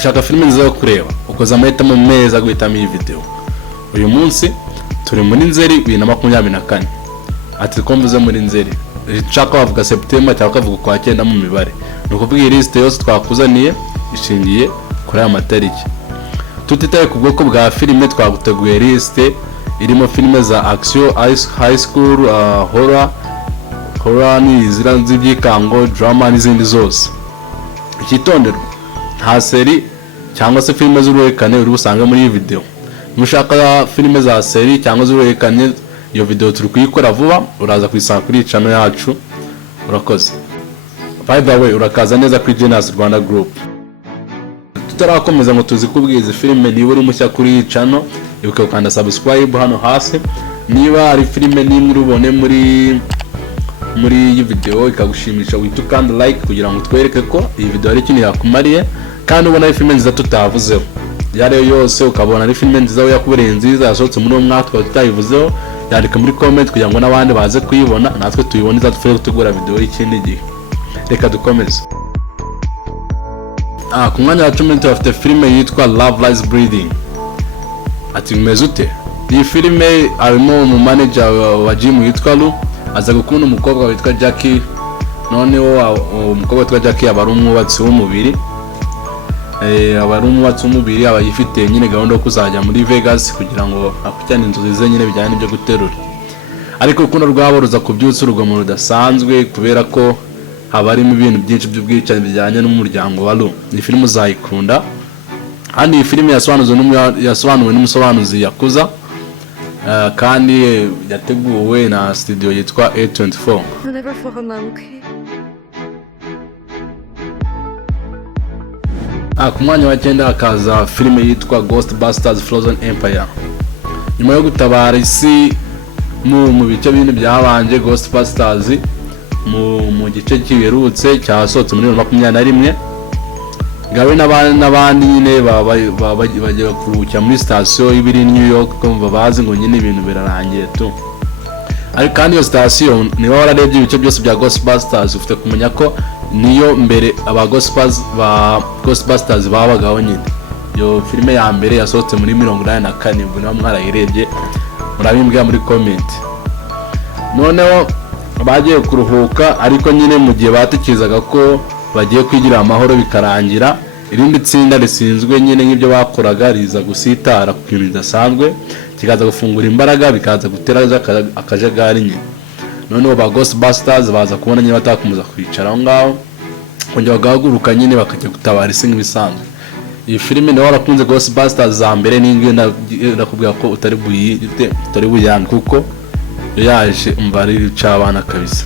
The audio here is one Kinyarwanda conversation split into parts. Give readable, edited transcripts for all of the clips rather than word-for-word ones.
ushaka filime nziza yo kureba ukoza amahitamo meza guhitamo iyi video. Uyu munsi turi muri Nzeri 2024. Ati ko mvuze muri Nzeri nshaka bavuga September cyangwa kavuga kwa 9 mu mibare. Nukuvuga iyi list yose twakuzaniye ishingiye kuri aya matariki. Tutitaye ku bwoko bwa filime twaguteguye list irimo filime za action, high school, horror n'izira z'ibyikango, drama n'izindi zose. Ikitondero nta seri cyangwa se filime z'uruherekane uri busanga muri iyi video. Mushaka filime za seri cyangwa z'uruherekane, iyo video turi kuyikora vuba uraza kuyisanga kuri channel yacu. Urakoze. By the way, urakaza neza kuri Genius Rwanda Group. Tutarakomeza ngo tuzi kubwiza filime niba uri mushya kuri iyi channel, ibuka ukanda subscribe hano hasi. Niba ari filime nimwe urubone muri iyi video ikagushimisha, wita kandi like kugira ngo twereke ko iyi video ari kintu yakumariye kandi ubona ari filime nziza tutavuzeho. Yare yose ukabona ari filime nziza yakubereye nziza yasohotse muri uwo mwaka tutayivuzeho, yandika muri comment kugira ngo nabandi baze kuyibona natwe tuyibone izatufashe gutegura video y'ikindi gihe. Reka dukomeze. Ku mwanya wa 10 turafite filime yitwa Love Lies Breathing. Ati bimeze ute? Iyi filime arimo mu manager wa gym yitwa Lu, aza gukunda umukobwa witwa Jackie. Noneho umukobwa witwa Jackie aba ari umwubatsi w'umubiri. Aba yifite nyine gahunda yo kuzajya muri Vegas kugira ngo akurikirane inzozi ze nyine bijyanye n'ibyo guterura. Ariko urukundo rwabo ruza kubyutsa urugomo rudasanzwe kubera ko haba harimo ibintu byinshi by'ubwicanyi bijyanye n'umuryango wa Lu. Ni filime uzayikunda. Kandi iyi filime yasobanuwe n'umusobanuzi Yakuza, kandi yateguwe na studio yitwa A24. Ku mwanya wa 9 hakaza filime yitwa Ghostbusters Frozen Empire. Nyuma yo gutabara isi mu bice bindi byabanje, Ghostbusters mu gice kiberutse cyasohotse muri 2021, gawe n'abandi nyine bajya kuruhuka muri station y'ibiri New York kumva bazi ngo nyine ibintu birarangiye tu. Ariko kandi iyo station niba wararebye ibice byose bya Ghostbusters ufite kumenya ko niyo mbere aba Ghostbusters babagaho nyine. Iyo filime ya mbere yasohotse muri 1984, ubwo mwarayirebye murabimbwira muri comment. Noneho bagiye kuruhuka ariko nyine mu gihe batekerezaga ko bagiye kwigira amahoro bikarangira, irindi tsinda risinzwe nyine nk'ibyo bakoraga riza gusitara ku kintu bidasanzwe, kikaza gufungura imbaraga bikaza gutera akajagari nyine. Noneho ba Ghostbusters baza kubona nyine batakomeza kwicara aho ngaho, kongera bagahaguruka nyine bakajya gutabara isi nk'ibisanzwe. Iyi filime nawe warakunze Ghostbusters za mbere n'ingiyo nakubwira ko utari buyange kuko yaje umvari cabana kabisa.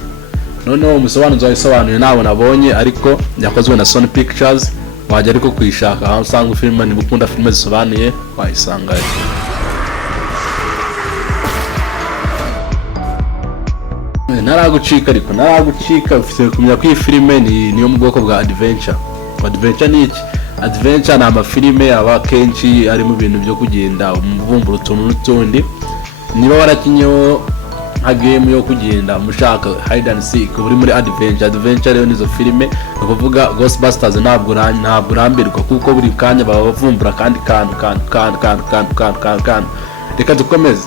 Noneho umusobanuzi wayisobanuye nabo nabonye, ariko yakozwe na Sony Pictures. Wajya ariko kuyishaka aho usanga filime, niba ukunda filime zisobanuye wayisangayo. Naragucika ufite kumenya ko iyi filime niyo mu bwoko bwa adventure. Adventure ni iki? Adventure ni amafilime aba kenshi ari mu bintu byo kugenda umuvumbura utuntu n'utundi. Niba warakinyeho nka game yo kugenda mushaka hide and seek uri muri adventure rero nizo filime. Ukuvuga Ghostbusters ntabwo urambirwa kuko buri kanya baba bavumbura kandi kan. Reka dukomeze.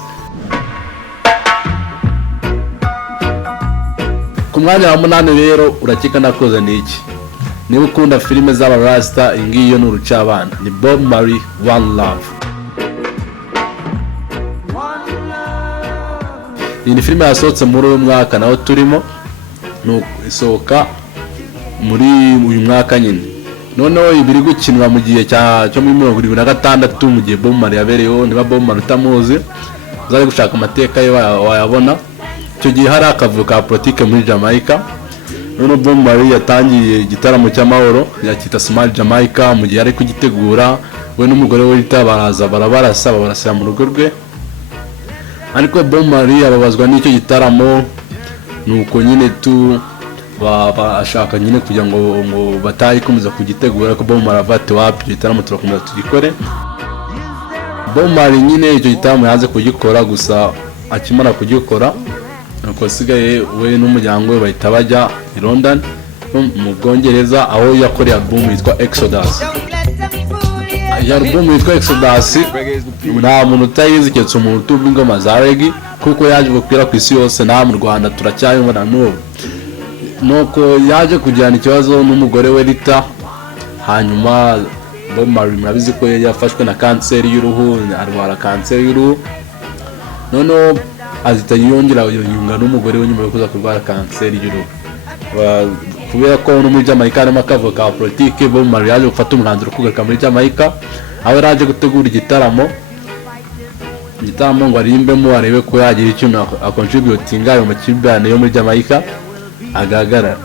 Ku mwanya wa 8 rero urakika nakoze niki. Niba ukunda filime z'aba Rasta, ingiyo n'urucabana ni Bob Marley One Love. Iyi filime yasohotse muri uyu mwaka naho turimo, isohoka muri uyu mwaka nyine. Noneho ibiri gukinwa mu gihe cyo muri 2026 mu gihe Bob Marley yabereyeho. Niba Bob Marley utamuzi uzaje gushaka amateka ye wayabona. Icyo gihe hari akavuyo ka politike muri Jamaica. Noneho Bob Marley yatangiye igitaramo cy'amahoro yakita Smile Jamaica. Mu gihe ari kugitegura we n'umugore we baraza barasaba mu rugo rwe, ariko Bob Marley ababazwa n'icyo gitaramo, nuko nyine bashaka nyine kugira ngo batayikomeza kugitegura, ko Bob Marley avate wapi gitaramo turakomeza tugikore. Bob Marley nyine icyo gitaramo yaje kugikora, gusa akimara kugikora nuko sigaye we n'umuryango we bahita bajya i London mu Bwongereza aho yakoreye album yitwa Exodus. iyi album yitwa Exodus nta muntu utayizi keretse umuntu utumva ingoma za reggae kuko yaje gukwira ku isi yose na mu Rwanda turacyayibona n'ubu. Nuko yaje kugirana ikibazo n'umugore we Rita, hanyuma Bob Marley murabizi ko yafashwe na kanseri y'uruhu, arwara kanseri y'uruhu, noneho azita yongera yunga n'umugore we nyuma yo kuza kurwara kanseri y'uruhu. Kubera ko no muri Jamaica harimo akavuga ka politike, Bob Marley yaje gufata umwanzuro kugaruka muri Jamaica, aho yaraje gutegura igitaramo ngo arimbemo arebe ko yagira ikintu akontributinga ayo makimbirane yo muri Jamaica agahagarara.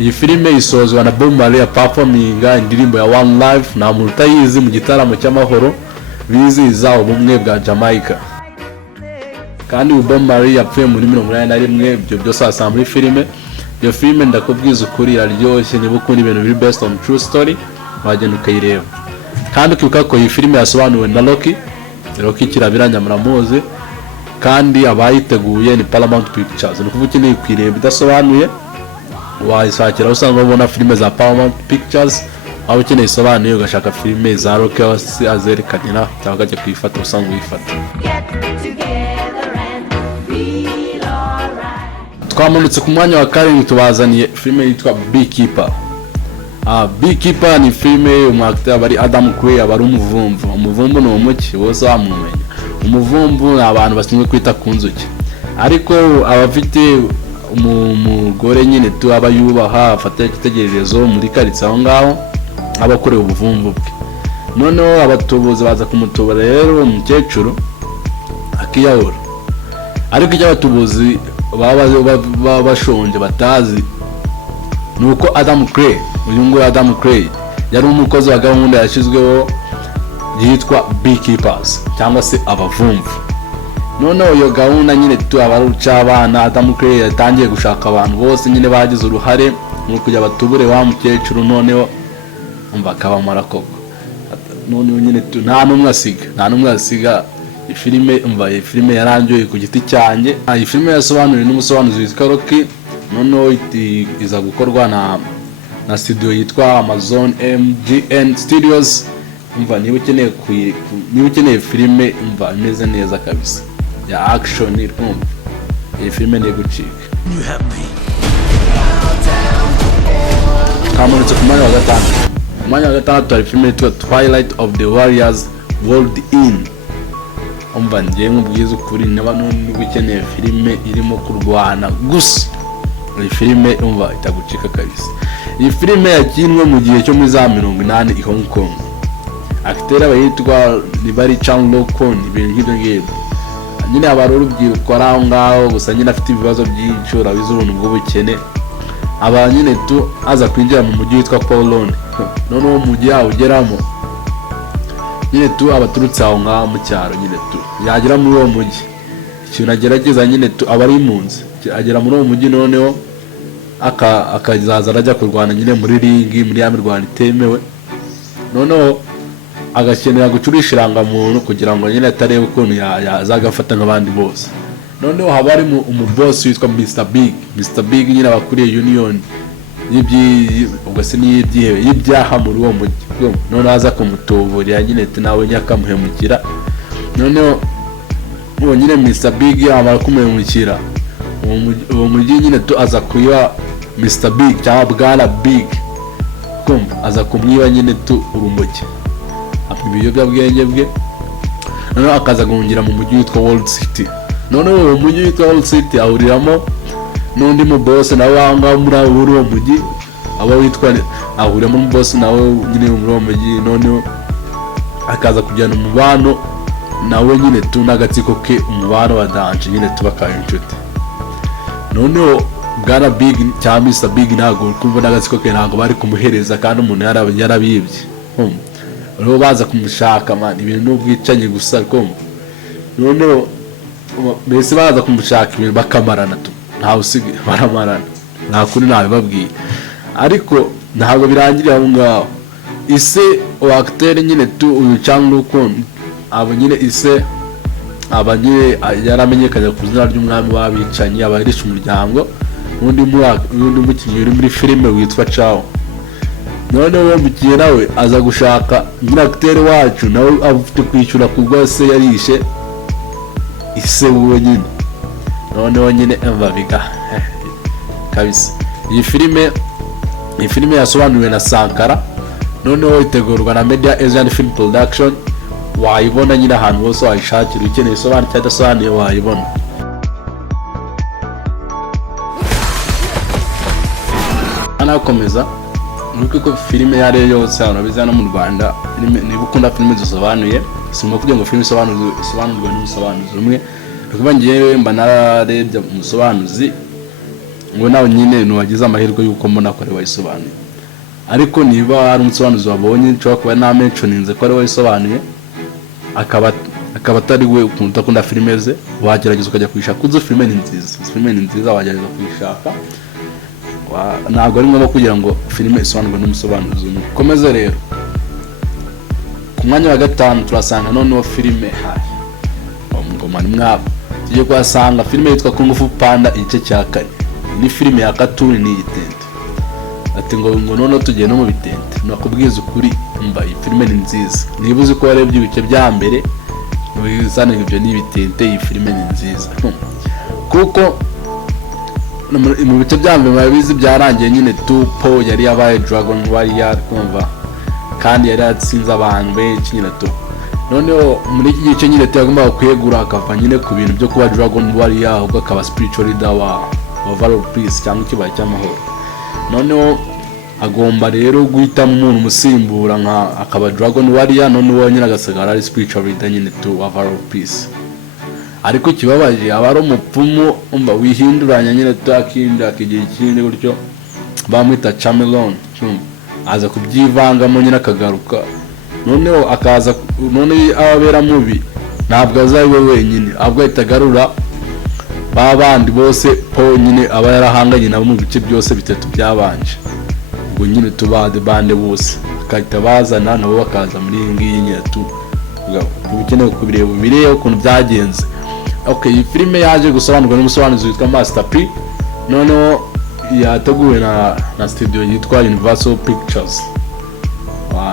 Iyi filime isozwa na Bob Marley performinga indirimbo ya One Life, nta muntu utayizi, mu gitaramo cy'amahoro bizihiza ubumwe bwa Jamaica. Kandi Bob Marley yapfuye muri 1981, ibyo byose asanga muri filime. Iyo filime ndakubwiza ukuri iraryoshye, niba ukunda ibintu biri based on true story wagenda ukayireba. Kandi ukibuka ko iyi filime yasobanuwe na Rocky Kirabiranya muramuzi, kandi abayiteguye ni Paramount Pictures. Ni kuvuga ukeneye kwireba idasobanuye wayisakira, usanga ubona filime za Paramount Pictures, aho ukeneye isobanuye ugashaka filime za Rocky azerekanira cyangwa ukajya kuyifata usanga uyifata. Twamanutse ku mwanya wa karindwi tubazaniye filime yitwa Beekeeper. Beekeeper ni filime umwacteur bari Adam Quay abari umuvumvu. Umuvumvu ni umuki bose bamumenya. Umuvumvu ni abantu basinzwe kwita ku nzuki, ariko abafite umugore nyine tu aba yubaha afata igitegererezo muri karitsiye aho ngaho abakorewe ubuvumvu bwe. Noneho abatubuzi baza kumutubura rero umukecuru akiyahura, ariko icyo abatubuzi baba bashonje batazi nuko Adam Quay, uyu nguyu Adam Quay yari umukozi wa gahunda yashyizweho yitwa Beekeepers cyangwa se abavumvu. Noneho iyo gahunda nyine tu abaruca abana, Adam Quay yatangiye gushaka abantu bose nyine bagize uruhare mu kujya batubure wa mukecuru, noneho umva akabamara koko. Noneho nyine tu nta numwe asiga. Filime yarangiye ku giti cyanjye. Iyi filime yasobanuriwe n'umusobanuzi witwa Rocky, noneho iza gukorwa na studio yitwa Amazon MGM Studios. Niba ukeneye filime imeze neza kabisa ya action, iyi filime ni gucika. Kamanutse ku mwanya wa gatanu. Ku mwanya wa gatandatu hari filime yitwa Twilight of the Warriors World In. Ngiye nkubwiza ukuri niba ukeneye filime irimo kurwana gusa, iyi filime itagucika kabisa. Iyi filime yakinwe mu gihe cyo muri za 80 i Hong Kong. Acteur abayitwa Libari Chan Lokon, ibintu nk'ibyo ngibyo. Nyine abari urubyiruko aho ngaho, gusa nyine afite ibibazo byinshi, urabizi ubuntu bw'ubukene. Aba nyine tu aza kwinjira mu mujyi witwa Kowloon. Noneho umujyi yawo ugeramo nyine tu abaturutse aho ngaho mu cyaro, nyine tu yagera muri uwo mujyi ikintu agerageza nyine tu aba ari impunzi, agera muri uwo mujyi noneho akazaza arajya kurwana nyine muri ringi, muri ya mirwano itemewe. Noneho agakenera gucurisha irangamuntu kugira ngo nyine atarebe ukuntu yazagafata nk'abandi bose. Noneho haba hari umuboss witwa Mr Big nyine abakuriye union y'ibyaha muri uwo mujyi. Noneho aza kumutubura nyine nawe nyakamuhemukira. Noneho uwo nyine Mr Big amara kumuhemukira, uwo mujyi nyine tu aza kuyiba Mr Big cyangwa Bwana Big, aza kumwiba nyine tu urumogi, ibiyobyabwenge bwe. Noneho akaza guhungira mu mujyi witwa World City. Noneho uwo mujyi witwa World City ahuriramo n'undi mu boss nawe wanga muri uwo mujyi, aba witwa ahuriramo mu boss nawe nyine muri uwo mujyi. Noneho akaza kujyana umubano nawe nyine tu n'agatsiko ke, umubano wa danje nyine tubakaye inshuti. Noneho Bwana Big cyangwa Mr Big ntago kumva n'agatsiko ke ntago bari kumuhereza, kandi umuntu yarabibye. Rero baza kumushaka man, ibintu n'ubwicanye gusa. Noneho mbese baza kumushaka ibintu bakamarana tu, ntawe usige baramarana, nta kuri nabibabwiye. Ariko ntabwo birangiriye aho ngaho. Ise wa acteur nyine tu uyu Chan Lokon, abo nyine ise abanye yaramenyekanye ku izina ry'umwami w'abicanyi abarisha umuryango, undi mukinnyi uri muri filime witwa Chao. noneho uwo mukiye nawe aza gushaka nyiracteur wacu nawe afite kwishyura kubwo se yarishe ise wowe nyine. noneho nyine biga kabisa. iyi filime yasobanuriwe na Sankara, noneho itegurwa na Media Asian Film Production. wayibona nyine ahantu hose wayishakira, ukeneye isobanura cyangwa idasobanuye wayibona. anakomeza nuko ko filime yari yose urabiza no mu Rwanda niba ukunda filime zisobanuye simo kugira ngo filime isobanurwe n'umusobanuzi umwe. Kuba ngiye mba nararebye umusobanuzi ngo nawe nyine nuwagize amahirwe yuko mbona ko ari wayisobanuye. ariko niba ari umusobanuzi wabonye cyo kuba na mentioninze ko ari wayisobanuye akaba atari we ukunda filime ze, wagerageza ukajya kwishaka. kuzo filime ni nziza wagerageza kwishaka. ntabwo ari ngombwa kugira ngo filime isobanurwe n'umusobanuzi umwe. komeza rero ku mwanya wa 5 turasanga noneho filime ngoma ni mwabo tugiye kwasanga filime yitwa Kung Fu Panda igice cya 4. ni filime ya cartoon ni igitente. ati ngo noneho tugiye no mu bitente. nakubwiza ukuri mba iyi filime ni nziza. niba uzi ko warebye ibice bya mbere ntibizane ibyo ni ibitente. iyi filime ni nziza kuko mu bice bya mbere babizi byarangiye nyine Po yari yabaye Dragon Warrior kumva, kandi yari atsinze abantu benshi nyine noneho muri iki gice nyine yagombaga kwegura akava nyine ku bintu byo kuba Dragon Warrior ahubwo akaba spiritual leader wa World Peace cyangwa ikibaye cy'amahoro. noneho agomba rero guhitamo umuntu umusimbura nka akaba Dragon Warrior, noneho nyine agasigara ari spiritual leader nyine wa World Peace. ariko kibabaje abari umupfumu umba wihinduranya nyine takinda kigiye ikindi gutyo bamwita Chameleon. aza kubyivangamo nyine akagaruka, noneho akaza none ababera mubi ntabwo azawe wenyine, ahubwo itagarura babandi bose Po nyine aba yarahanganye nabo mu bice byose bitatu byabanje. ubwo nyine tubade bande bose akahita bazana nabo bakaza muri iyi ngiyi nyine ukeneye kubireba bireye ukuntu byagenze. Okay, iyi filime yaje gusobanurwa n'umusobanuzi witwa Master P, noneho yateguwe na studio yitwa Universal Pictures.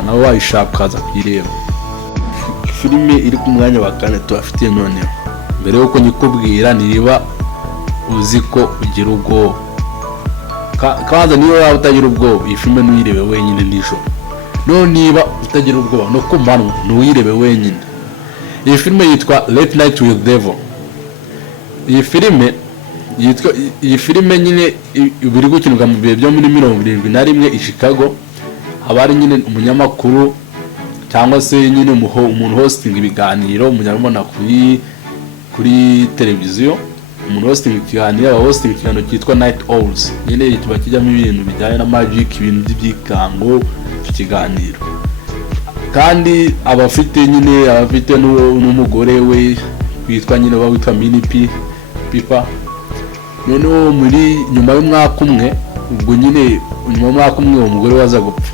nawe wayishaka kaza kuyireba. filime iri ku mwanya wa 4 tubafitiye noneho. mbere yuko nyikubwira niba uzi ko ugira ubwoba, kaza niba waba utagira ubwoba iyi filime ntuyirebe wenyine nijoro. niba utagira ubwoba no ku manywa ntuyirebe wenyine. iyi filime yitwa Late Night with Devil. iyi filime nyine biri gukinirwa mu bihe byo muri 71 i Chicago. abari nyine umunyamakuru cyangwa se nyine umuntu hosting ibiganiro, umunyarwanda kuri televiziyo, umuntu hosting ikiganiro, hosting ikiganiro cyitwa Night Owls. nyine kiba kijyamo ibintu bijyanye na magic, ibintu by'ibikango ikiganiro. kandi abafite n'umugore we witwa nyine witwa Mini Pipa. noneho muri nyuma y'umwaka umwe, ubwo nyine nyuma y'umwaka umwe umugore waza gupfa.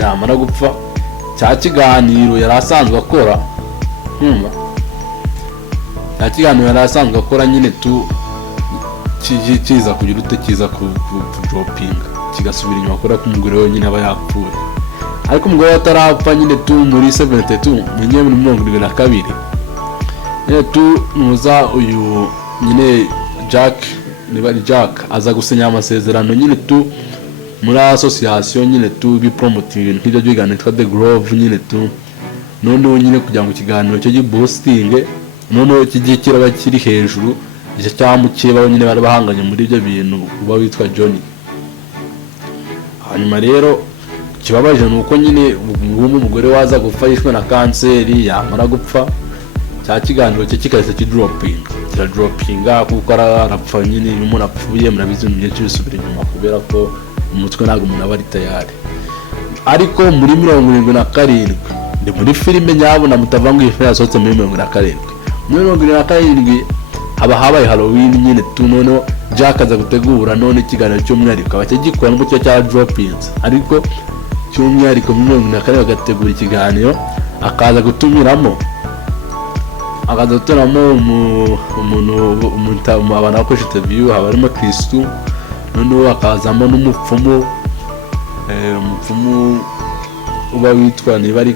yamara gupfa cya kiganiro yari asanzwe akora nyine kiza kugira kiza ku dropping kigasubira inyuma akora ko umugore we nyine aba yapfuye. ariko umugore atarapfa nyine muri 72 mu 1972 nyine nuza uyu nyine Jack aza gusinya amasezerano nyine muri association nyine bipromoting nk'ibyo byigana twa The Grove nyine noneho nyine kugira ngo ikiganiro cyo boosting, noneho kigiye kiraba kiri hejuru icyo cyamukeba nyine bari bahanganye muri ibyo bintu uba witwa Johnny. hanyuma rero kibabaje nuko nyine umugore waza gupfa yishwe na kanseri. yamara gupfa cya kiganiro cyo kikahise kiradropinga kuko arapfa nyine. umuntu apfuye murabizi ibintu byinshi bisubira inyuma kubera ko umutwe ntabwo umuntu aba ari tayari. ariko muri 77 ndi muri filime nyabona mutavanga iyi filime yasohotse muri 77. muri 77 haba habaye Halloween nyine noneho Jack aza gutegura none ikiganiro cy'umwihariko aba cyagikora n'uko cya droppings, ariko cy'umwihariko muri 74 bagategura ikiganiro akaza gutumiramo umuntu abantu bakoresha interview. haba harimo Kristo, noneho akazamo n'umupfumu umupfumu uba witwa niba ari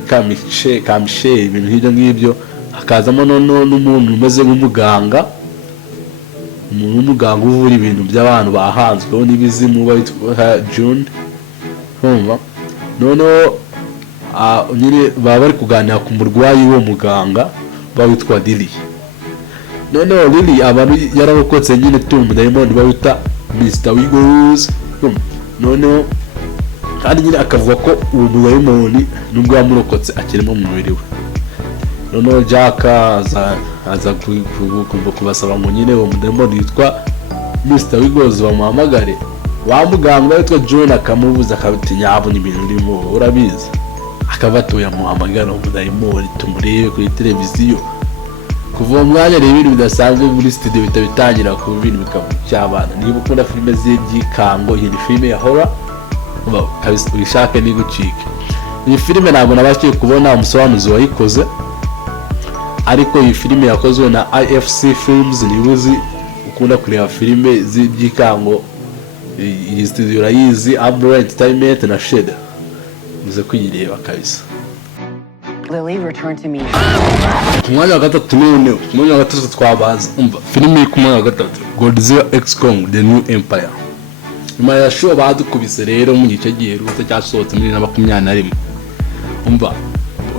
Kamishe ibintu nk'ibyo ngibyo. Hakazamo n'umuntu umeze nk'umuganga, umuntu w'umuganga uvura ibintu by'abantu bahanzweho n'ibizimu uba witwa June. Urumva noneho nyine baba bari kuganira ku murwayi w'uwo muganga uba witwa Lily. Noneho Lily aba yararokotse nyine umudayimoni uba wita Mr. Wiggles. Noneho kandi nyine akavuga ko uwo mudayimoni nubwo yamurokotse akirimo mu mubiri we. Noneho Jack aza kubasaba ngo nyine uwo mudayimoni yitwa Mr. Wiggles bamuhamagare. Wa muganga witwa John akamubuza akabiti nyabona ibintu urimo urabizi, akabatuye amuhamagara umudayimoni tumurebe kuri televiziyo. Kuva uwo mwanya rero ibintu bidasanzwe muri studio bitangira ku bintu bikaba cyabana. Niba ukunda filime z'ibyikango, iyi filime ya horror kabisa uyishake ni gucika. Iyi filime ntabwo nabashije kubona umusobanuzi wayikoze, ariko iyi filime yakozwe na IFC Films. Nibuzi ukunda kureba filime z'ibyikango, iyi studio urayizi, Umbrella Entertainment na Sheda, muze kuyireba kabisa. Lily returned to me. Kumwanya wa gatatu noneho, kumwanya wa gatatu twabaza umva filime iri kumwanya wa gatatu, Godzilla X Kong The New Empire. Nyuma ya show badukubise rero mu gice giherutse cyasohotse muri 2021. Umva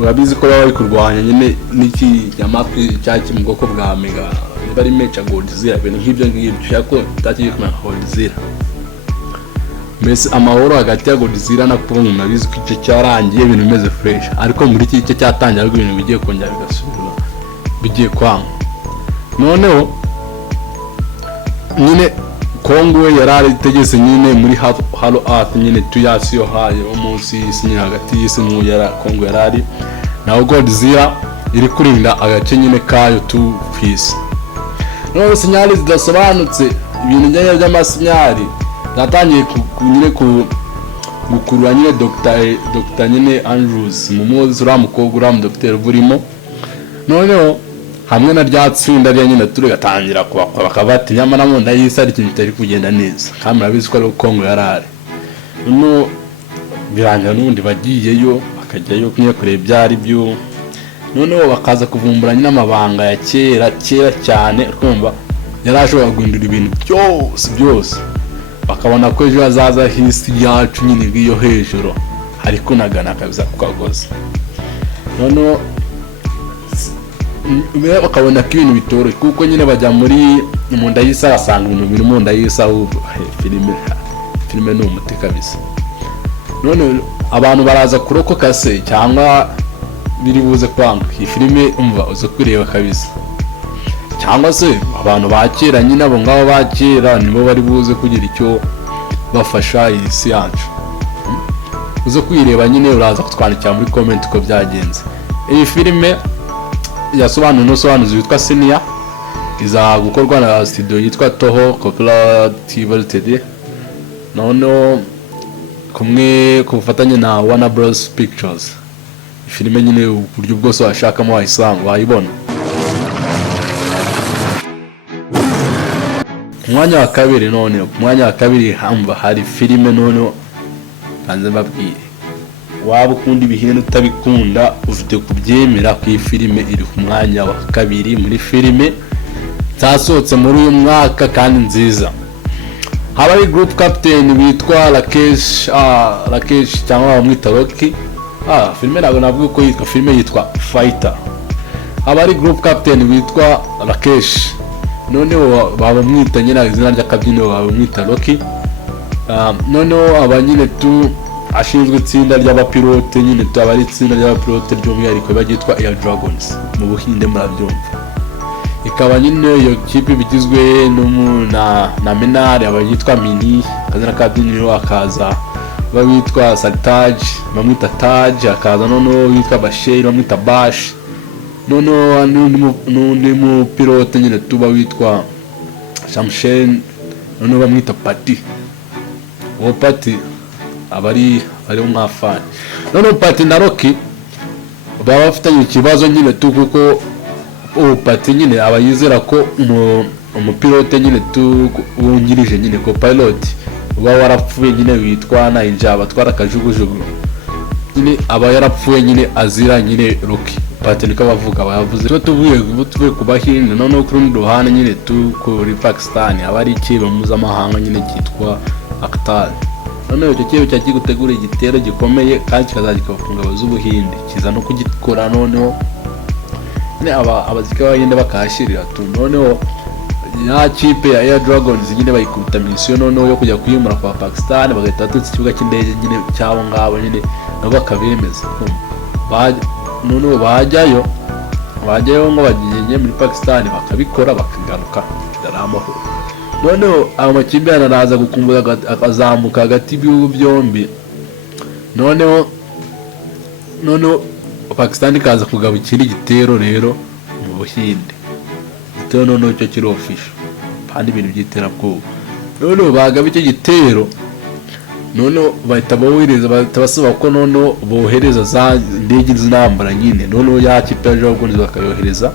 urabizi ko bari kurwanya nyine n'iki nyamakuru cyaki mu bwoko bwa Mega, bari mecha Godzilla ibintu nk'ibyo ngibyo cyako takiye kuma Godzilla. Mbese amahoro hagati ya Godzilla na Kong nabizi ko icyo cyarangiye ibintu bimeze fresh, ariko muri iki gice cyatangira ibintu bigiye kongera bigasubira bigiye kwanga. Noneho nyine Kong we yarari tegese nyine muri Hollow Earth nyine tuyasi yo hayo umunsi isi nyine hagati y'isi n'uyara Kong yarari, naho Godzilla iri kurinda agace nyine kayo tu peace. Noneho sinyali zidasobanutse ibintu njye by'amasinyali natangiye nyine gukurura nyine Dr. nyine Andrews mu muzi uramukobwa uramu Dr. burimo. Noneho hamwe na rya tsinda rya nyine gatangira bakabati nyamara mu ndayisa ari ikintu kitari kugenda neza, kandi murabizi ko ari Kongo yarari. Noneho birangira n'ubundi bagiyeyo bakajyayo kunye kureba byari byo. Noneho bakaza kuvumbura nyine amabanga ya kera cyane, urumva yarashobora guhindura ibintu byose bakabona ko ejo hazaza hisi yacu nyine bw'iyo hejuru ariko nagana kabisa kukagoza. Noneho bakabona ko ibintu bitoroshye kuko nyine bajya muri mu ndayisa basanga ibintu biri mu ndayisa. Filime ni umuti kabisa. None abantu baraza kurokoka se cyangwa biri buze kwanga iyi filime umva uze kureba kabisa, cyangwa se abantu bakera nyine abo ngabo bakera nibo bari buze kugira icyo bafasha iyi si yacu. Uze kuyireba nyine uraza kutwandikira muri comment uko byagenze. Iyi filime yasobanuzi witwa Senior, iza gukorwa na studio yitwa Toho Cooperative Ltd. Noneho kumwe ku bufatanye na Warner Bros Pictures. Filime nyine uburyo bwose washakamo wayisanga wayibona. Kumwanya wa kabiri noneho, kumwanya wa kabiri hamba hari filime noneho kanze mbabwiye waba ukunda ibihino utabikunda ufite kubyemera ko iyi filime iri ku mwanya wa kabiri muri filime zasohotse muri uyu mwaka kandi nziza. Haba ari group captain witwa Rakesh cyangwa bamwita Rocky. Filime ntabwo navuga ko yitwa filime yitwa Fighter. Haba ari group captain witwa Rakesh, noneho babamwita nyine izina ry'akabyiniro babamwita Rocky. Noneho aba nyine ashinzwe itsinda ry'abapilote nyine abari itsinda ry'abapilote ry'umwihariko bagitwa Air Dragons mu Buhinde murabyumva. Ikaba nyine iyo kipe bigizwe na Menari abagitwa Mini, akazina kabyiniro akaza babitwa Saltaj bamwita Taj, akaza noneho witwa Bashir bamwita Bash. Noneho n'undi mu pilote nyine tuba witwa Shamshen noneho bamwita Pati. Uwo Pati abari umwafani. Noneho Pati na Rocky baba bafitanye ikibazo nyine kuko uwo Pati nyine abayizera ko umupilote nyine wungirije nyine ko pilot uba warapfuye nyine witwa Naija batwara akajugujugu nyine aba yarapfuye nyine azira nyine Rocky Patrick bavuga bavuze tuvuye ku Bahinde none kuri rundi ruhande nyine kuri Pakistan aba ari ikibe mpuzamahanga nyine cyitwa Akhtar. None icyo kibe cyagiye gutegura igitero gikomeye kandi kikazagifunga z'Ubuhinde kiza no kugikora noneho nyine abazika Bahinde bakashirira noneho ya kipe ya Air Dragons nyine bayikubita mission noneho yo kujya kuyimura kwa Pakistan bagahita batutse ikibuga cy'indege nyine cyabo ngabo nyine nabo bakabemeza noneho bajyayo ngo bagiye muri Pakistan bakabikora bakagaruka amahoro. Noneho amakipe araza gukumbura akazamuka hagati y'ibihugu byombi noneho Pakistan ikaza kugaba ikindi gitero rero mu Buhinde gitero noneho cyo kiri official kandi ibintu by'iterabwoba. Noneho bagaba icyo gitero noneho bahita basaba ko noneho bohereza za ndege z'intambara nyine noneho ya kipe yaje bagonze bakayohereza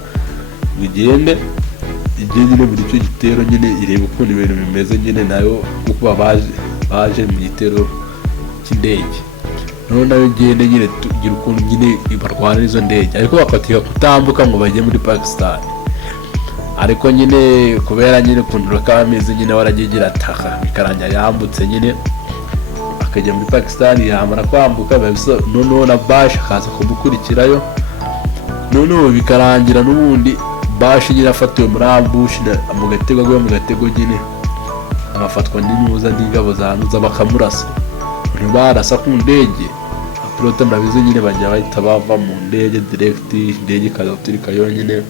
bigende nyine muri icyo gitero nyine ireba ukuntu ibintu bimeze nyine nayo kuko baje mu gitero cy'indege noneho igende nyine tugira ukuntu nyine barwana izo ndege ariko bakatika kutambuka ngo bajye muri Pakistan. Ariko nyine kubera nyine ukuntu rakameze nyine waragigira ataka bikarangira yambutse nyine akajya muri Pakistan yamara kwambuka noneho na Bash akaza kumukurikirayo noneho bikarangira n'ubundi Bash nyine afatiwe muri ambush mu gatego nyine agafatwa n'inuza n'ingabo zanuza bakamurasa barasa ku ndege apilote murabizi nyine bajya bahita bava mu ndege direct indege ikazaturika yonyine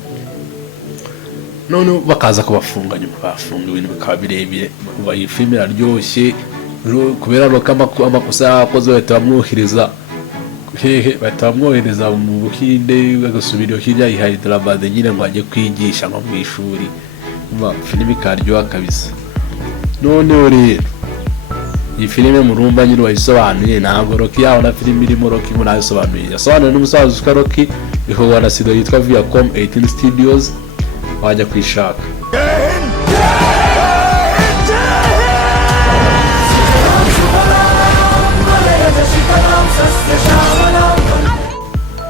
noneho bakaza kubafunga nyuma bafunga ibintu bikaba birebire iyi filime iraryoshye kubera ko amakosa yakoze bahita bamwohereza mu Buhinde bagasubira hirya i Hyderabad nyine ngo ajye kwigisha nko mu ishuri filime ikaryoha kabisa. Noneho rero iyi filime murumva nyine wayisobanuye ntabwo Rocky yaho na filime irimo Rocky ngo nayisobanuye yasobanuye n'umusaza witwa Rocky ihowa na studio yitwa Viacom 18 Studios wajya kwishaka.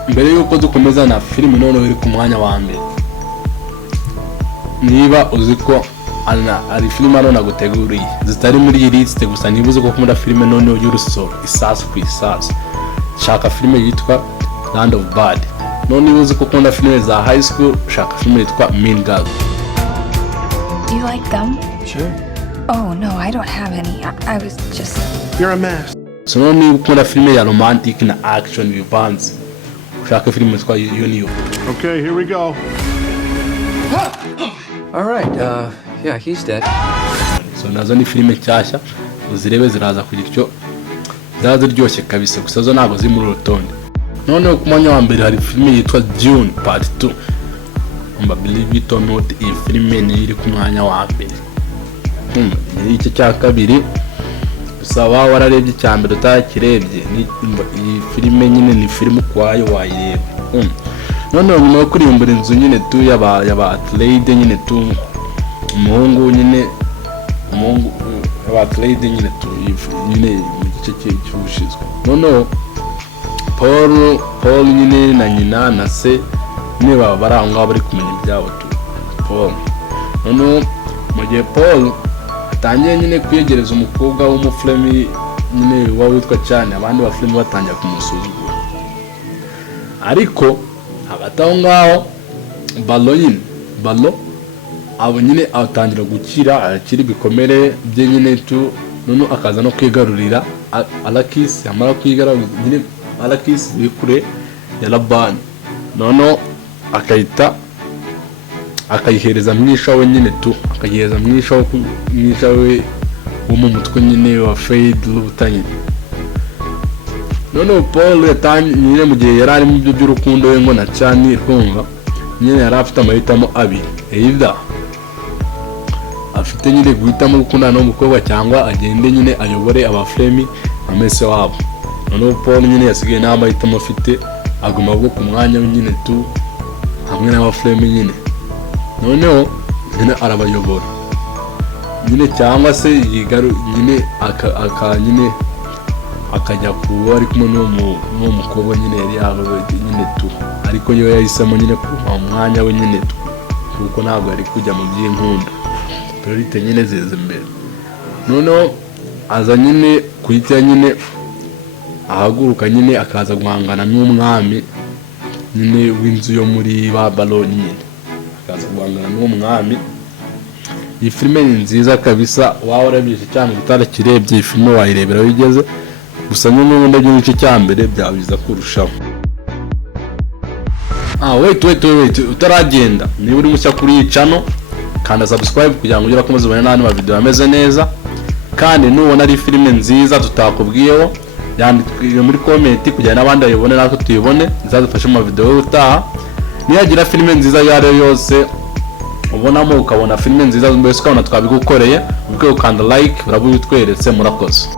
Mbere yuko dukomeza na filime noneho iri ku mwanya wa mbere niba uzi ko ari filime none naguteguriye zitari muri iyi liste gusa niba uzi ko kumura filime noneho y'urusoro isasu ku isasu shaka filime yitwa Land of Bad. None uzi ko ukunda filime za high school shaka filime yitwa Mean Girls. Do you like them? Sure. Oh no, I don't have any. I was just... You're a mess. So none ukunda filime ya romantic na action bivanze ushaka filime yitwa Union. Okay, here we go. All right, yeah, he's dead. So nazo ni filime cyashya uzirebe ziraza kugira icyo zaza ryoshye kabisa gusa zo ntago ziri muri rutonde. Noneho ku mwanya wa mbere hari filime yitwa Dune Part 2. Believe it or not iyi filime ni iri ku mwanya wa mbere. Iki cya kabiri gusa wararebye cyambere utakirebye iyi filime nyine ni filime kwayo wayireba. Noneho nyuma yo kurimbura inzu nyine tu yaba Atreides nyine tu umuhungu nyine yaba Atreides nyine tu nyine mu gice cy'ubushinzwe. Noneho Paul nyine na nyina na se nyine baba barangwa bari kumenya ibyabo tu Paul. Noneho mu gihe Paul atangiye nyine kwiyegereza umukobwa w'umufilimi nyine witwa cyane abandi bafilimi batangira kumusuzugura ariko hagataho ngaho Balo abo nyine atangira gukira akiri bikomere bye nyine tu none akaza no kwigarurira Arrakis amara kwigarurira nyine Arrakis bikure ya Laban none akayihereza mwishawe nyine tu akayihereza mwishawe wo mu mutwe nyine wa Fade Lubutanye. None Paul nyine mu gihe yari ari mu byo by'urukundo we ngo na cyane kumva nyine yari afite amahitamo abiri either afite nyine guhitamo gukundana n'umukobwa cyangwa agende nyine ayobore abafremi amese wabo. None Paul nyine yasigaye nta mahitamo afite aguma bwo ku mwanya nyine tu hamwe n'abafremi nyine noneho nyine arabayobora. nyine cyangwa se nyine nyine akajya kuba ari kumwe n'uwo mukobwa nyine yari yawe nyine tu, ariko yo yahisemo nyine kuba umwanya we nyine tu, kuko ntabwo yari kujya mu by'inkunda, priorite nyine ziza imbere. Noneho aza nyine kuhita nyine ahaguruka nyine akaza guhangana n'umwami nyine w'inzu yo muri Babylon nyine, akaza guhangana n'uwo mwami. Iyi filime ni nziza kabisa, waba urabyishe cyane utarakirebye iyi filime wayirebera aho igeze, gusa nyine ndabyo igice cya mbere byabiza kurushaho. Wait, utaragenda niba uri mushya kuri iyi channel kanda subscribe kugira ngo ugere akomeze ubone n'andi ma video ameze neza, kandi nubona ari filime nziza tutakubwiyeho yandikire muri comment kugira n'abandi bayibone natwe tuyibone, bizadufashe mu video utaha. Niyagira filime nziza yari yose ubonamo ukabona filime nziza mbese ukabona twabigukoreye, ubwo ukanda like urabutweretse. Murakoze.